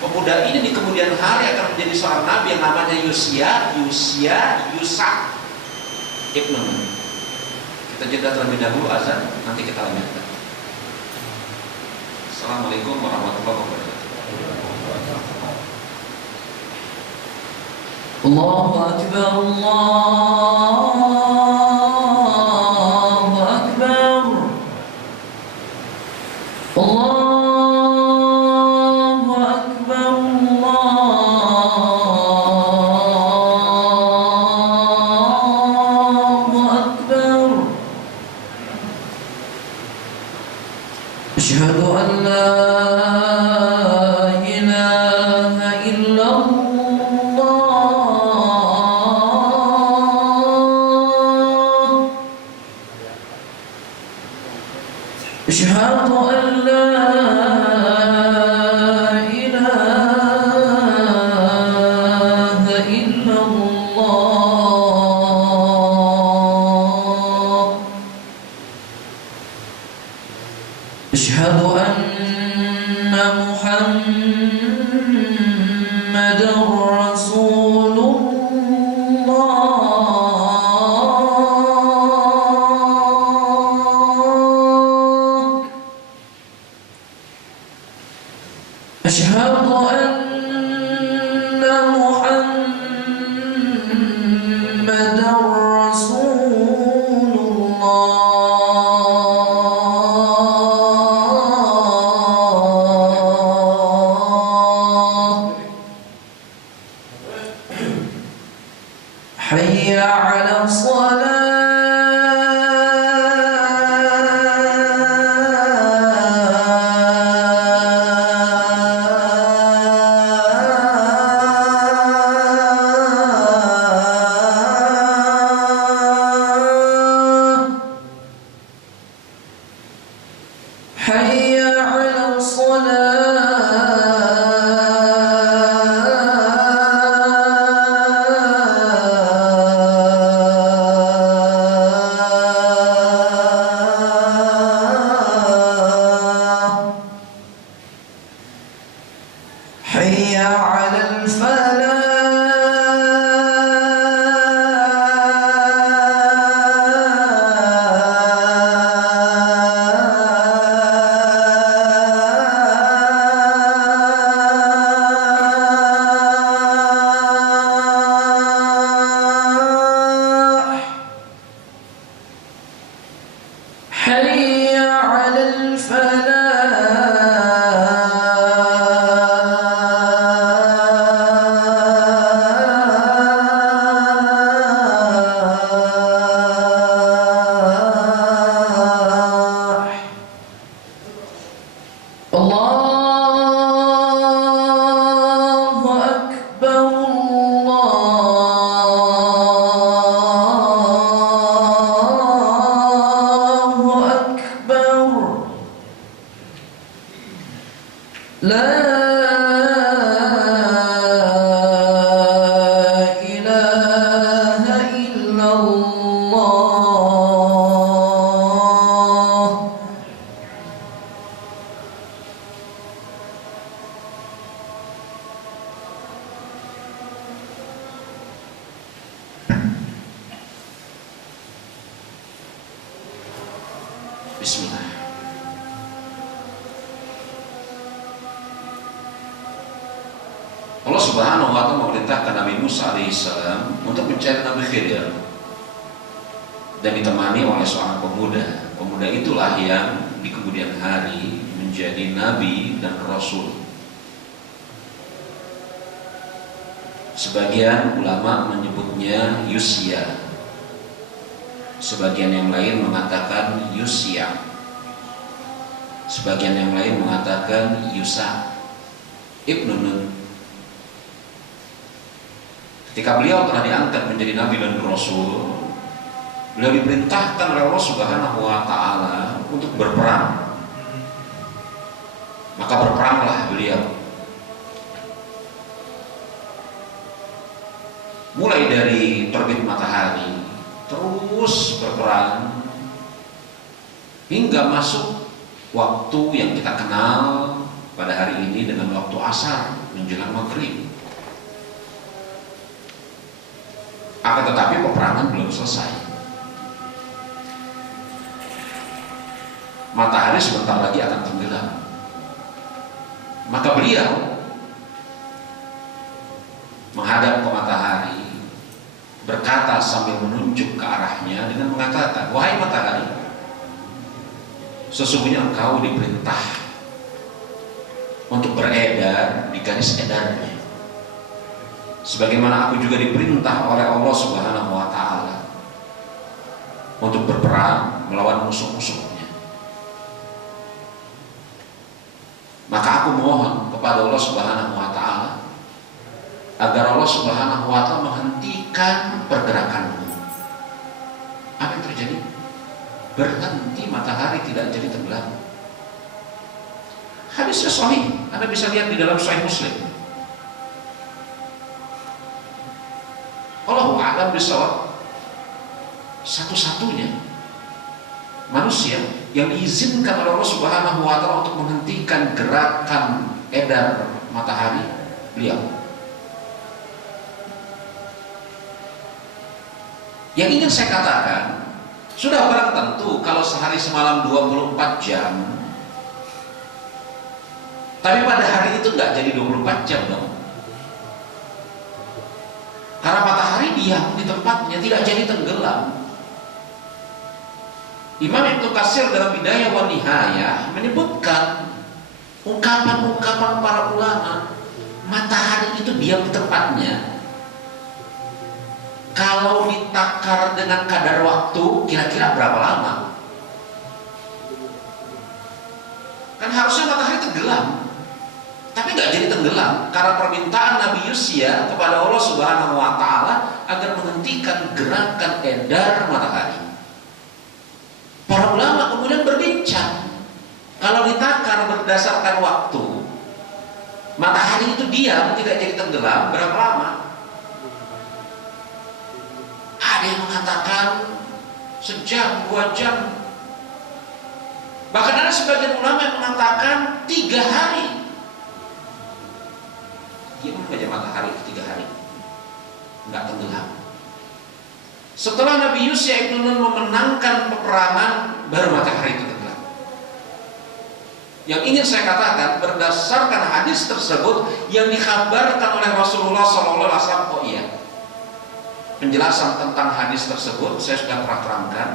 Pemuda ini di kemudian hari akan menjadi seorang nabi yang namanya Yusa ibn Nun. Kita jeda terlebih dahulu azan, nanti kita lanjutkan. Assalamualaikum warahmatullahi wabarakatuh. Allahu Akbar, Allahu Akbar, Allahu Akbar, Allahu Akbar. Asyhadu an la ilaha illallah. أشهد أن لا إله إلا الله. أشهد أن محمدًا رسول أشهد أن محمدًا رسول الله. حي على الفلاح. الله أكبر الله أكبر لا إله إلا الله. Bismillah. Allah Subhanahu wa ta'ala memerintahkan Nabi Musa alaihissalam untuk mencari Nabi Khidir dan ditemani oleh seorang pemuda. Pemuda itulah yang di kemudian hari menjadi nabi dan rasul. Sebagian ulama menyebutnya Yusya, sebagian yang lain mengatakan Yusya, sebagian yang lain mengatakan Yusa Ibnu Nun. Ketika beliau telah diangkat menjadi nabi dan rasul, beliau diperintahkan oleh Allah Subhanahu wa ta'ala untuk berperang. Maka berperanglah beliau. Mulai dari terbit matahari terus berperang hingga masuk waktu yang kita kenal pada hari ini dengan waktu asar menjelang maghrib. Akan tetapi peperangan belum selesai. Matahari sebentar lagi akan tenggelam. Maka beliau menghadap ke matahari, berkata sambil menunjuk ke arahnya dengan mengatakan, "Wahai matahari, sesungguhnya engkau diperintah untuk beredar di garis edarnya, sebagaimana aku juga diperintah oleh Allah Subhanahu wa ta'ala untuk berperang melawan musuh-musuhnya. Maka aku mohon kepada Allah Subhanahu wa ta'ala agar Allah Subhanahu wa ta'ala menghentikan pergerakanmu." Apa yang terjadi? Berhenti, matahari tidak jadi tenggelam. Hadisnya sahih, Anda bisa lihat di dalam Sahih Muslim. Allahu a'lam bishawab, satu-satunya manusia yang diizinkan oleh Allah Subhanahu wa ta'ala untuk menghentikan gerakan edar matahari, beliau. Yang ingin saya katakan, sudah barang tentu kalau sehari semalam 24 jam, tapi pada hari itu nggak jadi 24 jam dong. Karena matahari diam di tempatnya, tidak jadi tenggelam. Imam Ibnu Katsir dalam Bidayah wa Nihayah menyebutkan ungkapan-ungkapan para ulama, matahari itu diam di tempatnya. Kalau ditakar dengan kadar waktu, kira-kira berapa lama? Kan harusnya matahari tenggelam, tapi nggak jadi tenggelam karena permintaan Nabi Yusya kepada Allah Subhanahu wa ta'ala agar menghentikan gerakan edar matahari. Para ulama kemudian berbincang, kalau ditakar berdasarkan waktu, matahari itu diam tidak jadi tenggelam berapa lama? Ada yang mengatakan sejam, 2 jam. Bahkan ada sebagian ulama yang mengatakan 3 hari. Diam saja matahari 3 hari, nggak tenggelam. Setelah Nabi Yusya Ibnu Nun memenangkan peperangan, baru matahari itu tenggelam. Yang ingin saya katakan, berdasarkan hadis tersebut yang dikabarkan oleh Rasulullah SAW, oh iya, penjelasan tentang hadis tersebut saya sudah pernah terangkan.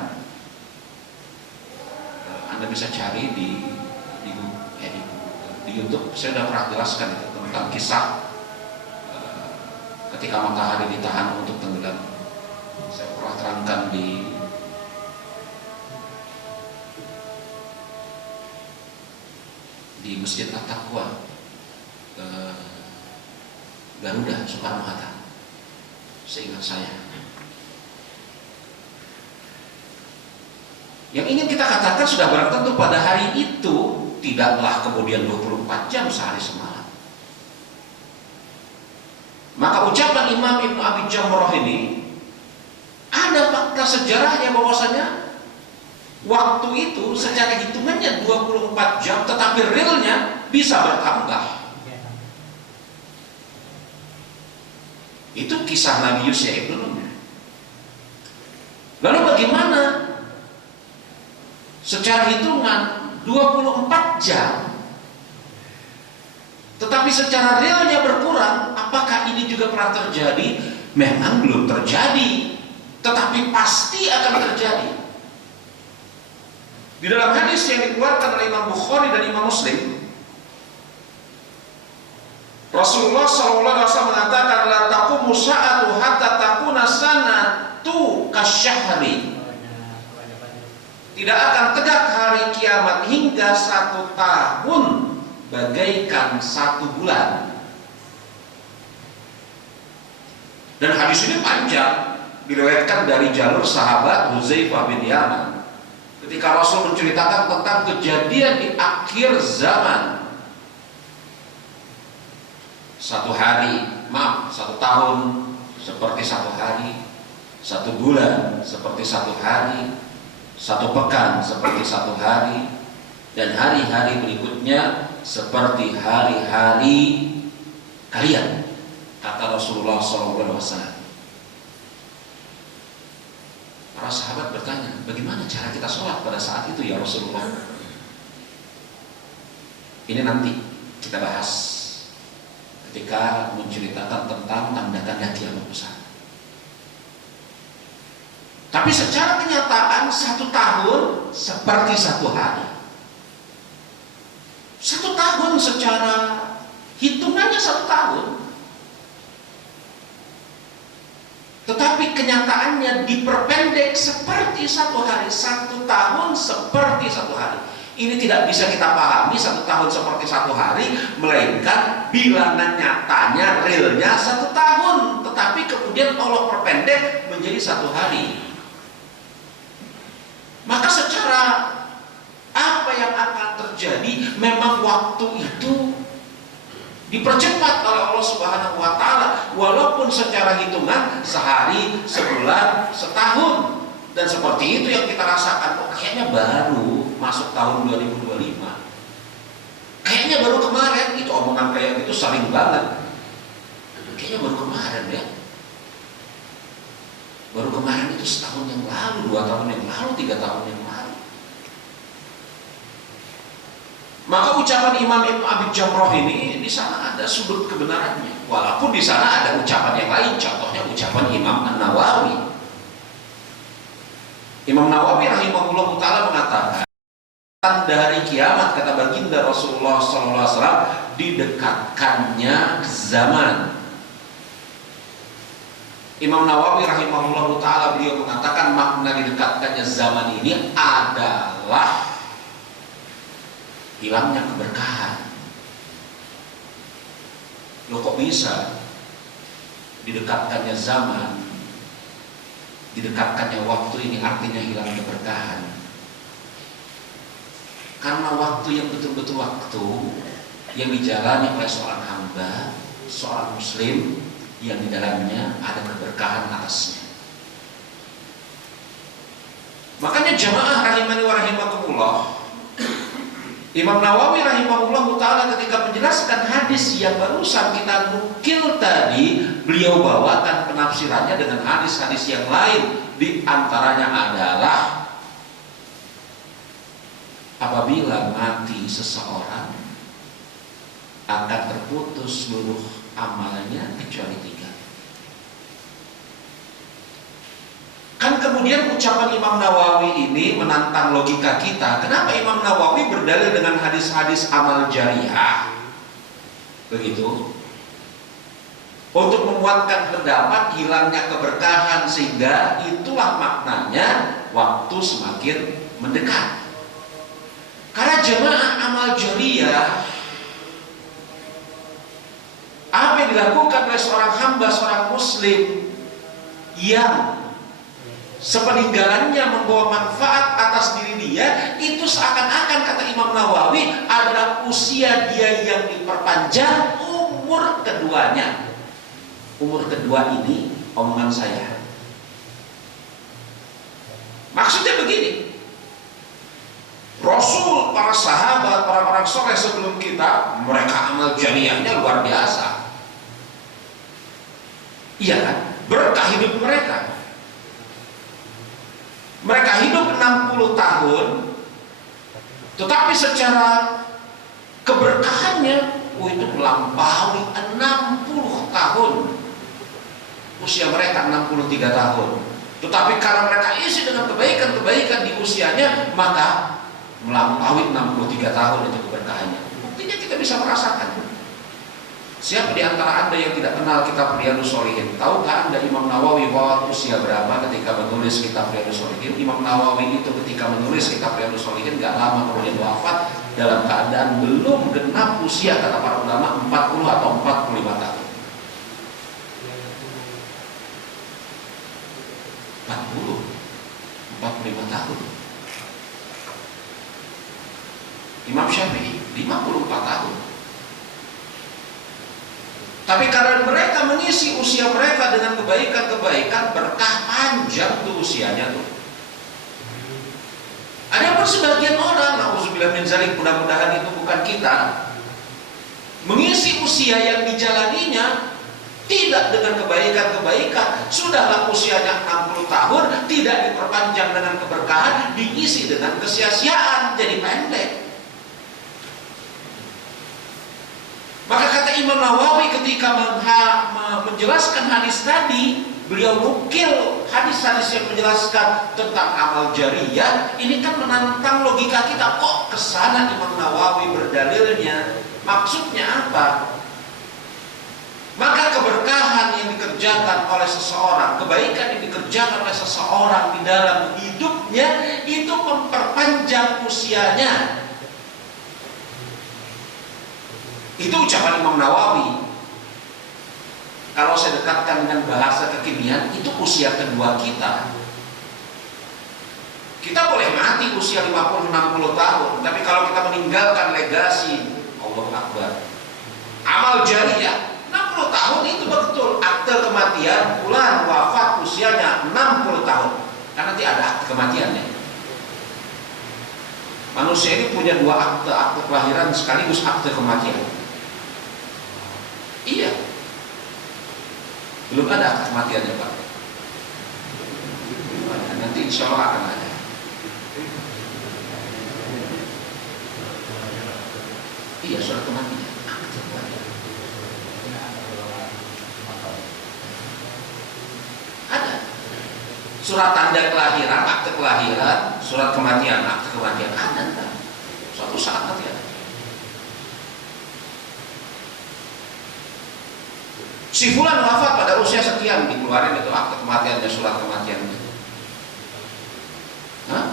Anda bisa cari di YouTube. Saya sudah pernah jelaskan itu tentang kisah ketika matahari ditahan untuk tenggelam. Saya pernah terangkan di Masjid At-Taqwa Garuda Soekarno-Hatta, seingat saya. Yang ingin kita katakan sudah barang tentu pada hari itu tidaklah kemudian 24 jam sehari semalam. Maka ucapan Imam Ibnu Abi Jamrah ini ada fakta sejarahnya bahwasanya waktu itu secara hitungannya 24 jam, tetapi realnya bisa bertambah. Itu kisah Nabi Yusya ibn Nun. Lalu bagaimana secara hitungan 24 jam, tetapi secara realnya berkurang? Apakah ini juga pernah terjadi? Memang belum terjadi, tetapi pasti akan terjadi. Di dalam hadis yang dikeluarkan oleh Imam Bukhari dan Imam Muslim, Rasulullah SAW mengatakan, la taqumu sa'atu hatta takuna sanatu kasyahri. Tidak akan tegak hari kiamat hingga 1 tahun bagaikan 1 bulan. Dan hadis ini panjang, diriwayatkan dari jalur sahabat Hudzaifah bin Yaman. Ketika Rasul menceritakan tentang kejadian di akhir zaman, 1 tahun seperti 1 hari, 1 bulan seperti 1 hari, 1 pekan seperti 1 hari, dan hari-hari berikutnya seperti hari-hari kalian, kata Rasulullah SAW. Para sahabat bertanya, bagaimana cara kita sholat pada saat itu ya Rasulullah? Ini nanti kita bahas ketika menceritakan tentang tanda-tanda kiamat besar. Tapi secara kenyataan 1 tahun seperti 1 hari. 1 tahun secara hitungannya 1 tahun, tetapi kenyataannya diperpendek seperti 1 hari. 1 tahun seperti 1 hari. Ini tidak bisa kita pahami 1 tahun seperti 1 hari, melainkan bilangan nyatanya realnya 1 tahun, tetapi kemudian Allah perpendek menjadi 1 hari. Maka secara apa yang akan terjadi, memang waktu itu dipercepat oleh Allah Subhanahu wa Ta'ala, walaupun secara hitungan sehari, sebulan, setahun. Dan seperti itu yang kita rasakan. Kayaknya baru masuk tahun 2025, kayaknya baru kemarin. Itu omongan kayak gitu sering banget. Kayaknya baru kemarin ya. Baru kemarin itu setahun yang lalu, 2 tahun yang lalu, 3 tahun yang lalu. Maka ucapan Imam Ibnu Abi Jamrah ini, di sana ada sudut kebenarannya, walaupun di sana ada ucapan yang lain. Contohnya ucapan Imam An-Nawawi. Imam Nawawi rahimahullah ta'ala mengatakan, tanda hari kiamat, kata baginda Rasulullah SAW, didekatkannya zaman. Imam Nawawi rahimahullah ta'ala, beliau mengatakan makna didekatkannya zaman ini adalah hilangnya keberkahan. Loh, kok bisa didekatkannya zaman, didekatkannya waktu ini artinya hilang keberkahan? Karena waktu yang betul-betul waktu yang dijalani oleh seorang hamba, seorang muslim, yang di dalamnya ada keberkahan atasnya. Makanya jamaah rahimani wa rahimakumullah, Imam Nawawi rahimahullah ta'ala ketika menjelaskan hadis yang barusan kita nukil tadi, beliau bawakan penafsirannya dengan hadis-hadis yang lain. Di antaranya adalah apabila mati seseorang akan terputus seluruh amalnya kecuali 3. Kan kemudian ucapan Imam Nawawi ini menantang logika kita. Kenapa Imam Nawawi berdalil dengan hadis-hadis amal jariah? Begitu. Untuk memuatkan pendapat hilangnya keberkahan, sehingga itulah maknanya waktu semakin mendekat. Karena jemaah amal jariah, apa yang dilakukan oleh seorang hamba, seorang muslim yang sepeninggalannya membawa manfaat atas diri dia, itu seakan-akan, kata Imam Nawawi, adalah usia dia yang diperpanjang umur keduanya. Umur kedua ini omongan saya. Maksudnya begini, Rasul, para sahabat, orang-orang soleh sebelum kita, mereka amal jariahnya luar biasa. Iya kan? Berkah hidup mereka. Mereka hidup 60 tahun, tetapi secara keberkahannya, itu melampaui 60 tahun. Usia mereka 63 tahun. Tetapi karena mereka isi dengan kebaikan-kebaikan di usianya, maka melampaui 63 tahun itu keberkahannya. Buktinya kita bisa merasakan. Siapa di antara Anda yang tidak kenal kitab Riyadhus Shalihin? Tahukah Anda Imam Nawawi bahwa usia berapa ketika menulis kitab Riyadhus Shalihin? Imam Nawawi itu ketika menulis kitab Riyadhus Shalihin gak lama kemudian wafat dalam keadaan belum genap usia, kata para ulama, 40 atau 45 tahun. 40, 45 tahun. Imam Syafi'i 54 tahun. Tapi karena mereka mengisi usia mereka dengan kebaikan-kebaikan, berkah panjang tuh usianya tuh. Ada pun sebagian orang, na'udzubillah min dzalik, mudah-mudahan itu bukan kita, mengisi usia yang dijalaninya tidak dengan kebaikan-kebaikan. Sudahlah usianya 60 tahun, tidak diperpanjang dengan keberkahan, diisi dengan kesia-siaan, jadi pendek. Maka kata Imam Nawawi ketika menjelaskan hadis tadi, beliau nukil hadis-hadis yang menjelaskan tentang amal jariyah. Ini kan menantang logika kita, kok kesana Imam Nawawi berdalilnya, maksudnya apa? Maka keberkahan yang dikerjakan oleh seseorang, kebaikan yang dikerjakan oleh seseorang di dalam hidupnya, itu memperpanjang usianya. Itu ucapan Imam Nawawi. Kalau saya dekatkan dengan bahasa kekinian, itu usia kedua kita. Kita boleh mati usia 50-60 tahun, tapi kalau kita meninggalkan legasi, Allahu Akbar, amal jariyah 60 tahun, itu betul akte kematian, bulan wafat usianya 60 tahun. Kan nanti ada akte kematiannya. Manusia ini punya dua akte kelahiran sekaligus akte kematian. Iya. Belum ada akte kematiannya, Pak. Nanti insya Allah akan ada. Iya, surat kematian. Akte kematian. Ada. Surat tanda kelahiran, akte kelahiran, surat kematian, akte kematian. Ada, enggak? Suatu saat nanti ada. Si fulan wafat pada usia sekian, dikeluarin itu akte kematiannya, surat kematiannya. Hah?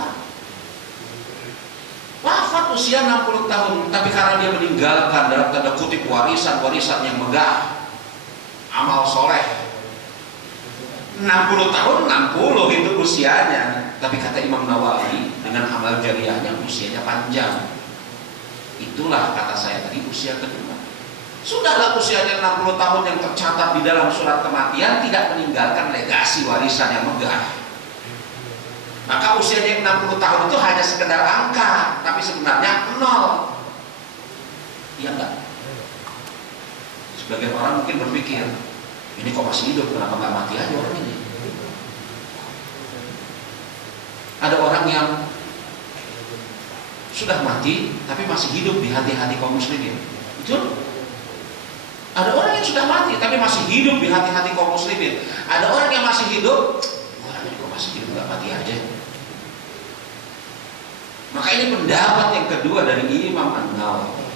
Nah. Wafat usia 60 tahun, tapi karena dia meninggalkan dalam tanda kutip warisan yang megah, amal soleh, 60 tahun, 60 itu usianya. Tapi kata Imam Nawawi, dengan amal jariyahnya usianya panjang. Itulah kata saya tadi, usia kedua. Sudahlah usianya 60 tahun yang tercatat di dalam surat kematian, tidak meninggalkan legasi warisan yang megah. Maka usianya 60 tahun itu hanya sekedar angka, tapi sebenarnya 0. Iya enggak? Sebagian orang mungkin berpikir, ini kok masih hidup, kenapa nggak mati aja orang ini? Ada orang yang sudah mati, tapi masih hidup di hati-hati kaum muslimin. Betul? Ada orang yang sudah mati, tapi masih hidup di hati-hati kaum muslimin. Ada orang yang masih hidup, orangnya juga masih hidup nggak mati aja. Maka ini pendapat yang kedua dari Imam An-Nawawi.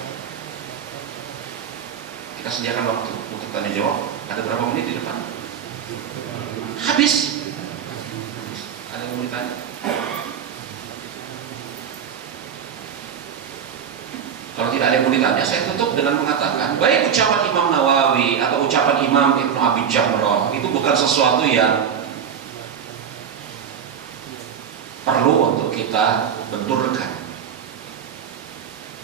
Kita sediakan waktu untuk tanya jawab. Ada berapa menit di depan? Habis. Ada yang mau ditanya? Kalau tidak ada yang mau ditanya, saya tutup dengan mengatakan, baik ucapan Imam Nawawi atau ucapan Imam Ibnu Abi Jamrah itu bukan sesuatu yang perlu untuk kita benturkan.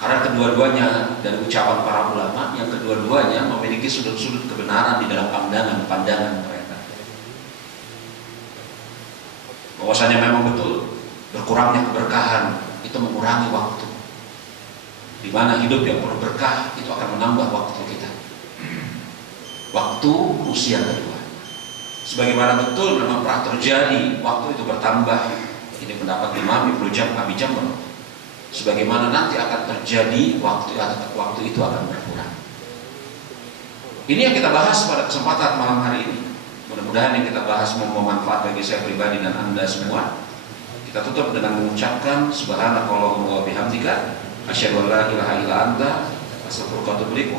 Karena kedua-duanya dari ucapan para ulama, yang kedua-duanya memiliki sudut-sudut kebenaran di dalam pandangan mereka. Bahwasanya memang betul berkurangnya keberkahan itu mengurangi waktu. Di mana hidup yang penuh berkah itu akan menambah waktu kita. Waktu usia kedua. Sebagaimana betul memang pernah terjadi waktu itu bertambah. Ini pendapat Imam Ibnu Abi Jamrah. Sebagaimana nanti akan terjadi waktu itu akan berkurang. Ini yang kita bahas pada kesempatan malam hari ini. Mudah-mudahan yang kita bahas bermanfaat bagi saya pribadi dan Anda semua. Kita tutup dengan mengucapkan subhanakallahumma wa bihamdika asyhadu an la ilaha illa anta astaghfiruka wa atubu ilaik.